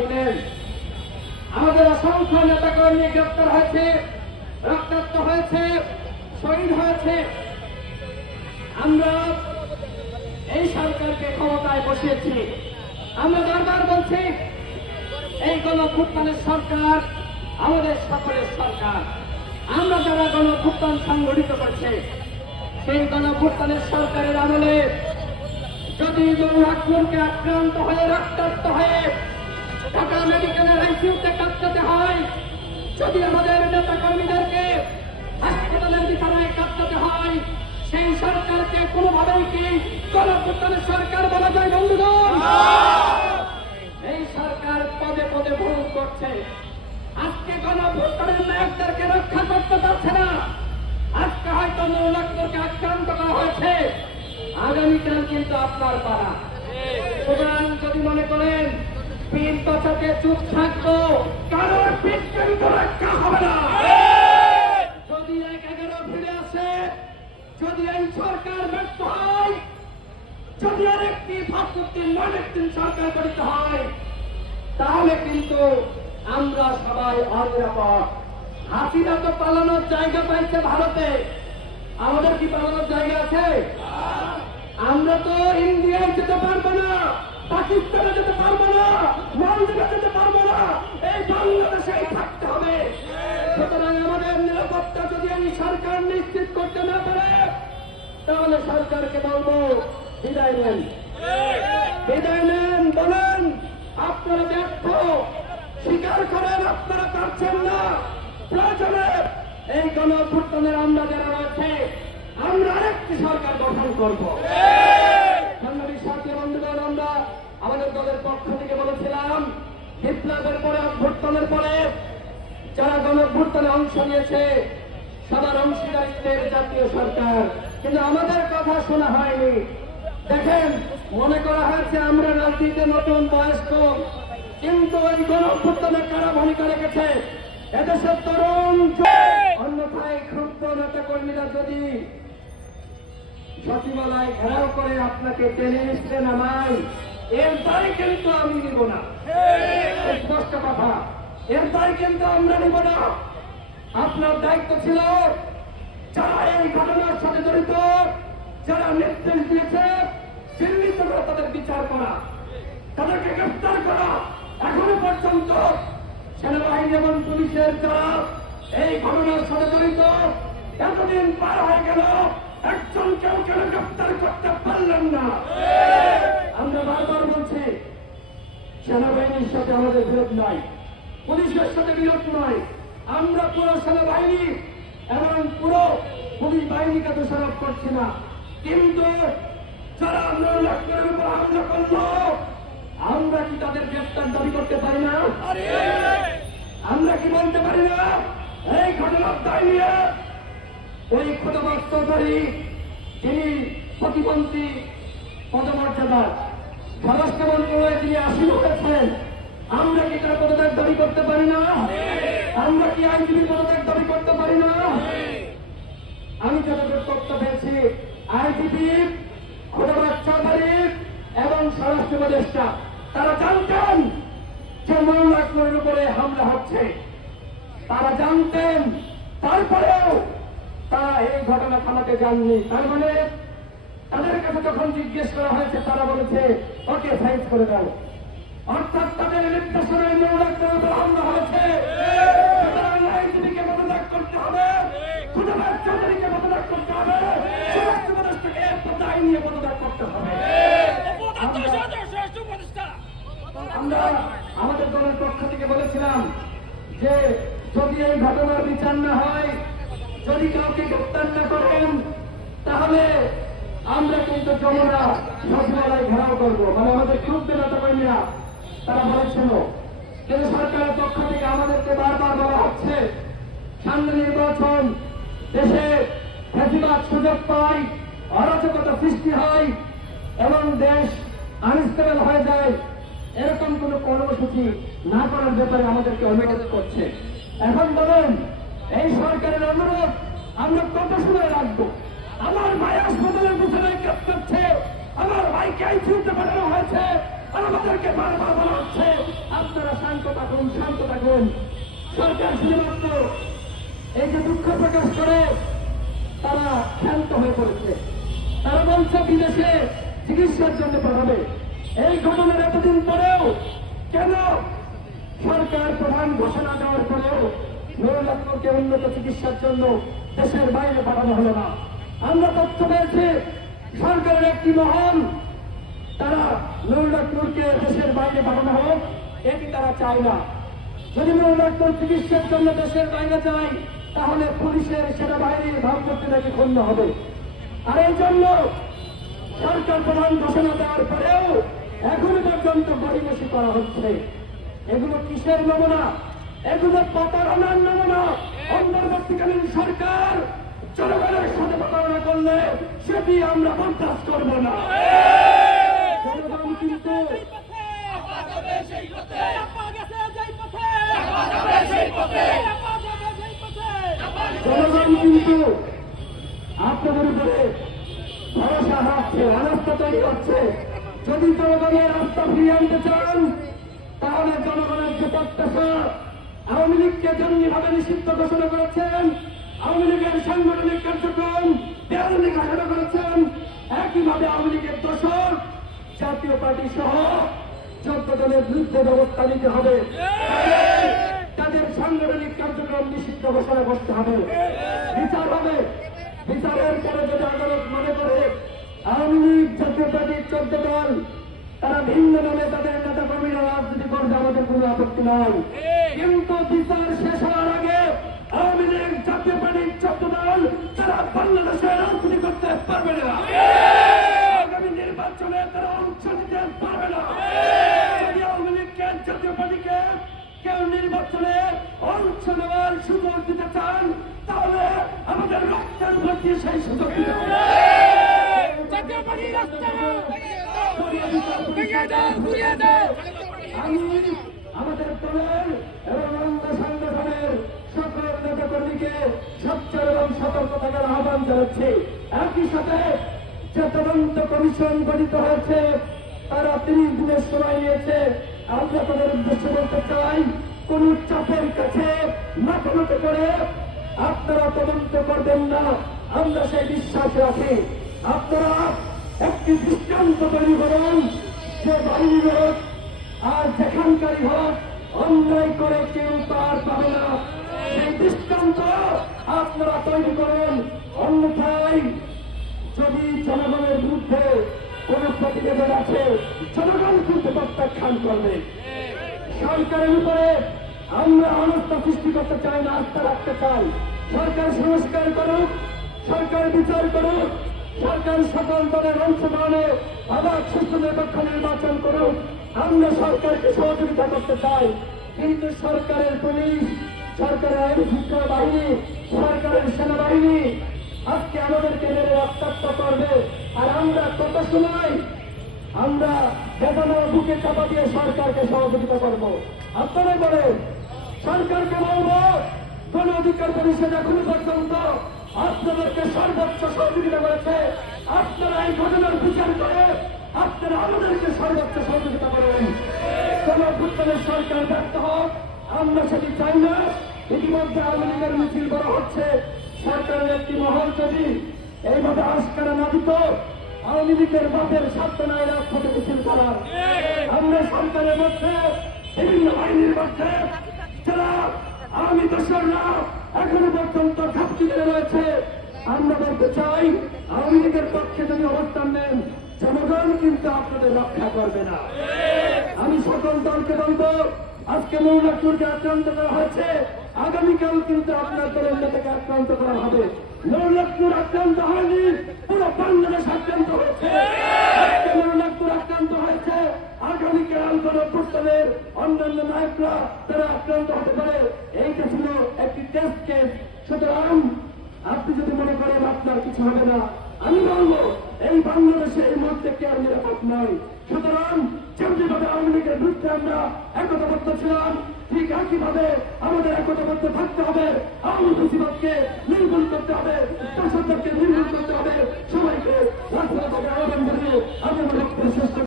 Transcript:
দিলেন। আমাদের অসংখ্য নেতাকর্মী গ্রেপ্তার হয়েছে, রক্তাক্ত হয়েছে, শহীদ হয়েছে। আমরা এই সরকারকে ক্ষমতায় বসিয়েছি। আমরা বারবার বলছি এই গণঅভ্যুত্থানের সরকার আমাদের সকলের সরকার। আমরা যারা গণঅভ্যুত্থান সংগঠিত করছে সেই গণঅভ্যুত্থানের সরকারের আমলে যদি দুর্ভাগ্যকে আক্রান্ত হয়ে রক্তাক্ত হয়ে ঢাকা মেডিকেলের আইসিইউতে কাটাতে হয়, যদি আমাদের নেতা কর্মীদেরকে হাসপাতালের বিছানায় কাটাতে হয়, সেই সরকারকে কোনোভাবেই কি গণঅভ্যুত্থানের সরকার বলা যায় বন্ধুগণ? এই সরকার পদে পদে ভুল করছে। আজকে গণঅভ্যুত্থানের নায়কদেরকে রক্ষা করতে পারছে না। আজকে হয়তো নৌলাখকে আক্রান্ত করা হয়েছে, আগামীকাল কিন্তু আপনার পাড়া। সুতরাং যদি মনে করেন পিঠ বাঁচাতে চুপ থাকবো, কারোর পিঠ কিন্তু রক্ষা হবে না। যদি 1-11 ফিরে আসে, যদি এই সরকার ব্যর্থ হয়, যদি আরেকটি 75-9 সরকার গঠিত হয়, তাহলে কিন্তু আমরা সবাই অনিরাপদ। হাসিনা তো পালানোর জায়গা পাইছে ভারতে, আমাদের কি পালানোর জায়গা আছে? আমরা তো ইন্ডিয়ায় যেতে পারবো না, পাকিস্তানে যেতে পারবো না, মালদ্বীপে যেতে পারবো না, এই বাংলাদেশেই থাকতে হবে। সুতরাং আমাদের নিরাপত্তা যদি এই সরকার নিশ্চিত করতে না পারে, তাহলে সরকারকে বলবো বিদায় নেন, বিদায় নেন। বলেন আপনারা ব্যর্থ, স্বীকার করেন আপনারা পারছেন না। প্রয়োজনে এই গণঅভ্যুত্থানের আমরা যারা রয়েছে আমরা আরেকটি সরকার গঠন করবো। সাংবাদিক সাথী বন্ধুগণ, আমরা আমাদের দলের পক্ষ থেকে বলেছিলাম বিপ্লবের পরে অভ্যুত্থানের পরে যারা গণঅভ্যুত্থানে অংশ নিয়েছে সবার অংশীদারিত্বের জাতীয় সরকার, কিন্তু আমাদের কথা শোনা হয়নি। দেখেন, মনে করা হয়েছে আমরা রাজনীতিতে নতুন বয়স্ক, কিন্তু এই গণঅভ্যুত্থানে কারা ভূমিকা রেখেছে এদেশের তরুণ। অন্যথায় ক্ষুব্ধ নেতা কর্মীরা যদি সচিবালয় ঘেরাও করে আপনাকে টেনে নিচ্ছে নামাই, এর দায় কিন্তু আমি নিব না। স্পষ্ট কথা, এর দায় কিন্তু আমরা নিব না। আপনার দায়িত্ব ছিল যারা এই ঘটনার সাথে জড়িত, যারা নির্দেশ দিয়েছে চিহ্নিত করে তাদের বিচার করা, তাদেরকে গ্রেফতার করা। এখনো পর্যন্ত সেনাবাহিনী এবং পুলিশের যারা এই ঘটনার সাথে জড়িত, এতদিন পার হয়ে গেল, একজন কেউ কেন গ্রেফতার করতে পারলেন না। আমরা বারবার বলছি সেনাবাহিনীর সাথে আমাদের বিরোধ নাই, পুলিশের সাথে বিরোধ নয়। আমরা পুরো সেনাবাহিনী এবং পুরো পুলিশ বাহিনীকে দোষারোপ করছি না, কিন্তু যারা নৌলাখের উপর হামলা করলো আমরা কি তাদের গ্রেফতার দাবি করতে পারি না? আমরা কি বলতে পারি না এই ঘটনার দায় নিয়ে ওই খোদাবাদ চৌধুরী যিনি প্রতিমন্ত্রী পদমর্যাদার স্বরাষ্ট্র মন্ত্রণালয়ে তিনি আসীন হয়েছেন, আমরা কি তার পদত্যাগ দাবি করতে পারি না? আমরা কি আইনজীবী পদত্যাগ দাবি করতে পারি না? আমি যতটুকু তথ্য পেয়েছি আইনজীবী খোদাবাদ চৌধুরী এবং স্বরাষ্ট্র উপদেষ্টা তারা জানতেন যে নৌলাখের উপরে হামলা হচ্ছে, তারা জানতেন, তারপরেও তারা এই ঘটনা থামাতে যাননি। তার মানে তাদের কাছে যখন জিজ্ঞেস করা হয়েছে তারা বলেছে ওকে সাইজ করে দাও, অর্থাৎ তাদের নির্দেশনায় নৌলাখের উপর হামলা হয়েছে। আইনজীবীকে পদত্যাগ করতে হবে, খোদাবাদ চৌধুরীকে পদত্যাগ করতে হবে, স্বরাষ্ট্র উপদেষ্টাকে দায় নিয়ে পদত্যাগ করতে হবে। আমরা আমাদের দলের পক্ষ থেকে বলেছিলাম যে যদি এই ঘটনার বিচার না হয়, যদি কাউকে গ্রেপ্তার না করেন, তাহলে আমরা কিন্তু যমুনা সচিবালয় ঘেরাও করবো। মানে আমাদের ক্ষুব্ধ নেতা কর্মীরা তারা বলেছিল, কিন্তু সরকারের পক্ষ থেকে আমাদেরকে বারবার বলা হচ্ছে সামনে নির্বাচন, দেশে ফ্যাসিবাদ সুযোগ পায়, অরাজকতা সৃষ্টি হয় এবং দেশ আনস্টেবল হয়ে যায়, এরকম কোন কর্মসূচি না করার ব্যাপারে আমাদেরকে অনুরোধ করছে। এখন বলেন এই সরকারের অনুরোধ আমরা কত সময় রাখবো? আমার ভাই হাসপাতালের পিছনে কাজ করছে, আমার ভাইকে আইসিইউতে পাঠানো হয়েছে, আর আমাদেরকে বারবার বলা হচ্ছে আপনারা শান্ত থাকুন, শান্ত থাকুন। সরকার শুধুমাত্র এই যে দুঃখ প্রকাশ করে তারা ক্ষান্ত হয়ে পড়েছে। তারা বলছে বিদেশে চিকিৎসার জন্য পাঠাবে। এই ঘটনার এতদিন পরেও কেন সরকার প্রধান ঘোষণা দেওয়ার পরেও নুরুল্লাহকে উন্নত চিকিৎসার জন্য দেশের বাইরে পাঠানো হলো না? আমরা তথ্য পেয়েছি সরকারের একটি মহল তারা নুরুল্লাহকে দেশের বাইরে পাঠানো হোক, এটি তারা চায় না। যদি নুরুল্লাহ চিকিৎসার জন্য দেশের বাইরে যায় তাহলে পুলিশের সেনাবাহিনীর ভাবমূর্তি নাকি ক্ষুণ্ণ হবে। আর এই জন্য সরকার প্রধান ঘোষণা দেওয়ার পরেও এখনো পর্যন্ত গড়িমসি করা হচ্ছে। এগুলো কিসের নমুনা? এগুলো প্রতারণার নমুনা। অন্তর্বর্তীকালীন সরকার জনগণের সাথে প্রতারণা করলে সেটি আমরা বরদাস্ত করব না। জনগণ কিন্তু আপনাদের উপরে ভরসা হারাচ্ছে, অনাস্থা তৈরি হচ্ছে। যদি জনগণের আস্থা ফিরিয়ে আনতে চান তাহলে জনগণের যে প্রত্যাশা, আওয়ামী লীগকে জঙ্গিভাবে নিষিদ্ধ ঘোষণা করেছেন, আওয়ামী লীগের সাংগঠনিক কার্যক্রম বেআইনি ঘোষণা করেছেন, একইভাবে আওয়ামী লীগের দোষর জাতীয় পার্টি সহ 14 দলের বিরুদ্ধে ব্যবস্থা নিতে হবে। তাদের সাংগঠনিক কার্যক্রম নিষিদ্ধ ঘোষণা করতে হবে। বিচার হবে। বিচারের পরে যদি আদালত মনে করে আওয়ামী লীগ জাতীয় পার্টির 14 দল তারা ভিন্ন নামে তাদের নেতা কর্মীরা রাজনীতি করবে, আমাদের কোনো আপত্তি নাই। কিন্তু বিচার শেষ হওয়ার আগে আওয়ামী লীগ জাতীয় পার্টির 14 দল তারা বাংলাদেশে রাজনীতি করতে পারবে না। আগামী নির্বাচনে তারা অংশ নিতে পারবে না। যদি আওয়ামী লীগকে জাতীয় পার্টিকে কেউ নির্বাচনে অংশ নেওয়ার সুযোগ দিতে চান তাহলে আমাদের রক্তের প্রতি সেই সুযোগ দিতে হবে। আমি আমাদের দলের এবং অঙ্গ সংগঠনের সকল নেতাকর্মীকে সচ্চর এবং সতর্ক থাকার আহ্বান জানাচ্ছি। একই সাথে যে তদন্ত কমিশন গঠিত হয়েছে তারা 30 দিনের সময় নিয়েছে। আমরা তাদের উদ্দেশ্যে বলতে চাই, কোন চাপের কাছে মাথা নত করে আপনারা তদন্ত করবেন না, আমরা সেই বিশ্বাস রাখি। আপনারা একটি দৃষ্টান্ত তৈরি করুন যে বাহিনী হোক আর যেখানকারই হোক অন্যায় করে কেউ তার পাবে না, সেই দৃষ্টান্ত আপনারা তৈরি করুন। অন্যথায় যদি জনগণের বিরুদ্ধে কোন প্রতিবেদন আছে জনগণ কিন্তু প্রত্যাখ্যান করবে। সরকারের উপরে আমরা অনাস্থা সৃষ্টি করতে চাই না, আস্থা রাখতে চাই। সরকার সংস্কার করুক, সরকার বিচার করুক, সরকার সকল দলের অংশগ্রহণে আবার সুস্থ নিরপেক্ষ নির্বাচন করুক। আমরা সরকারকে সহযোগিতা করতে চাই। কিন্তু সরকারের পুলিশ, সরকারের আইন শৃঙ্খলা বাহিনী, সরকারের সেনাবাহিনী আজকে আমাদেরকে মেরে রক্তাক্ত করবে। আর আমরা কত সময় আমরা বেদনা বুকে চাপা দিয়ে সরকারকে সহযোগিতা করবো? আপনারা বলেন, সরকারকে বলবো কোন অধিকার পরিষদ এখনো পর্যন্ত আপনাদেরকে সর্বোচ্চ সহযোগিতা করেছে। আপনারা এই ঘটনার বিচার করে আপনারা আমাদেরকে সর্বোচ্চ সহযোগিতা করেন। কোন ভুটানের সরকার ব্যর্থ হোক, আমরা সেটি চাই না। ইতিমধ্যে আওয়ামী লীগের মিছিল করা হচ্ছে। সরকারের একটি মহল যদি এইভাবে আস্কারা না দিত, আওয়ামী লীগের বাপের স্বার্থ নাই রাজপথে মিছিল করার। আমরা সরকারের মধ্যে বিভিন্ন বাহিনীর মধ্যে যারা আওয়ামী দোসররা এখনো পর্যন্ত ঘাপটি মেরে রয়েছে, আমরা বলতে চাই আওয়ামী লীগের পক্ষে যদি অবস্থান নেন জনগণ কিন্তু আপনাদের রক্ষা করবে না। আমি সকল দলকে বলবো, আজকে নুরুল্লাহকে আক্রান্ত করা হয়েছে, আগামীকাল কিন্তু আপনার দলের নেতাকে আক্রান্ত করা হবে। নুরুল্লাহপুর আক্রান্ত হয়নি, পুরো বাংলাদেশ আক্রান্ত হয়েছে। নুরুল্লাহপুর আক্রান্ত হয়েছে, আগামীকাল গণপ্রস্থানের অন্যান্য নায়করা তারা আক্রান্ত হতে পারে। এইটা ছিল একটি টেস্ট কেস। সুতরাং আপনি যদি মনে করেন আপনার কিছু হবে না, আমি বলবো এই বাংলাদেশে এই মুহূর্তে কেউ নিরাপদ নয়। সুতরাং যেমনিভাবে আওয়ামী লীগের বিরুদ্ধে আমরা একতাবদ্ধ ছিলাম, ঠিক একইভাবে আমাদের একতাবদ্ধ থাকতে হবে। আওয়ামী ফ্যাসিবাদকে নির্মূল করতে হবে, শাসকদেরকে নির্মূল করতে হবে। সবাইকে রাজপথে আহ্বান জানিয়ে আমি আমার বক্তব্য শেষ করছি।